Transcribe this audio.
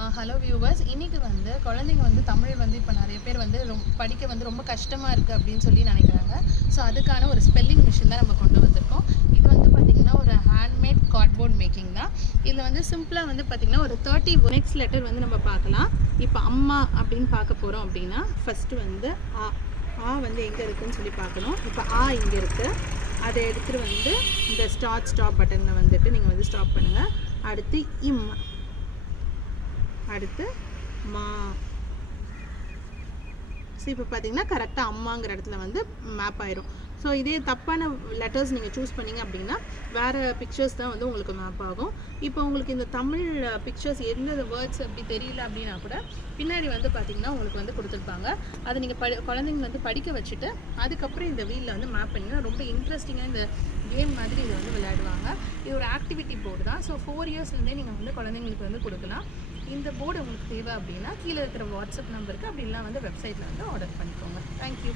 Hello viewers, இன்னைக்கு வந்து குழந்தைங்க வந்து தமிழ் வந்து இப்போ நிறைய பேர் வந்து படிக்க வந்து ரொம்ப கஷ்டமாக இருக்குது அப்படின்னு சொல்லி நினைக்கிறாங்க. ஸோ அதுக்கான ஒரு ஸ்பெல்லிங் மிஷின் தான் நம்ம கொண்டு வந்திருக்கோம். இது வந்து பார்த்திங்கன்னா ஒரு ஹேண்ட்மேட் கார்ட்போர்ட் மேக்கிங் தான். இதில் வந்து சிம்பிளாக வந்து பார்த்திங்கன்னா ஒரு 30 நெக்ஸ்ட் லெட்டர் வந்து நம்ம பார்க்கலாம். இப்போ அம்மா அப்படின்னு பார்க்க போகிறோம் அப்படின்னா ஃபஸ்ட்டு வந்து ஆ வந்து எங்கே இருக்குதுன்னு சொல்லி பார்க்கணும். இப்போ ஆ இங்கே இருக்குது, அதை எடுத்துகிட்டு வந்து இந்த ஸ்டாப் பட்டனில் வந்துட்டு நீங்கள் வந்து ஸ்டாப் பண்ணுங்கள். அடுத்து இம், அடுத்து மா. ஸோ இப்போ பார்த்தீங்கன்னா கரெக்டாக அம்மாங்கிற இடத்துல வந்து மேப் ஆயிரும். ஸோ இதே தப்பான லெட்டர்ஸ் நீங்கள் சூஸ் பண்ணிங்க அப்படின்னா வேறு பிக்சர்ஸ் தான் வந்து உங்களுக்கு மேப் ஆகும். இப்போ உங்களுக்கு இந்த தமிழ் பிக்சர்ஸ் எந்த வேர்ட்ஸ் அப்படி தெரியல அப்படின்னா கூட பின்னாடி வந்து பார்த்திங்கன்னா உங்களுக்கு வந்து கொடுத்துருப்பாங்க. அதை நீங்கள் குழந்தைங்க வந்து படிக்க வச்சுட்டு அதுக்கப்புறம் இந்த வீலில் வந்து மேப் பண்ணிங்கன்னா ரொம்ப இன்ட்ரெஸ்டிங்காக இந்த கேம் மாதிரி இதை வந்து விளையாடுவாங்க. இது ஒரு ஆக்டிவிட்டி போர்டு தான். ஸோ 4 இயர்ஸ்லேருந்தே நீங்கள் வந்து குழந்தைங்களுக்கு வந்து கொடுக்கலாம். இந்த போர்டு உங்களுக்கு தேவை அப்படின்னா கீழே இருக்கிற வாட்ஸ்அப் நம்பருக்கு அப்படி இல்லைனா வந்து வெப்சைட்டில் வந்து ஆர்டர் பண்ணிக்கோங்க. தேங்க்யூ.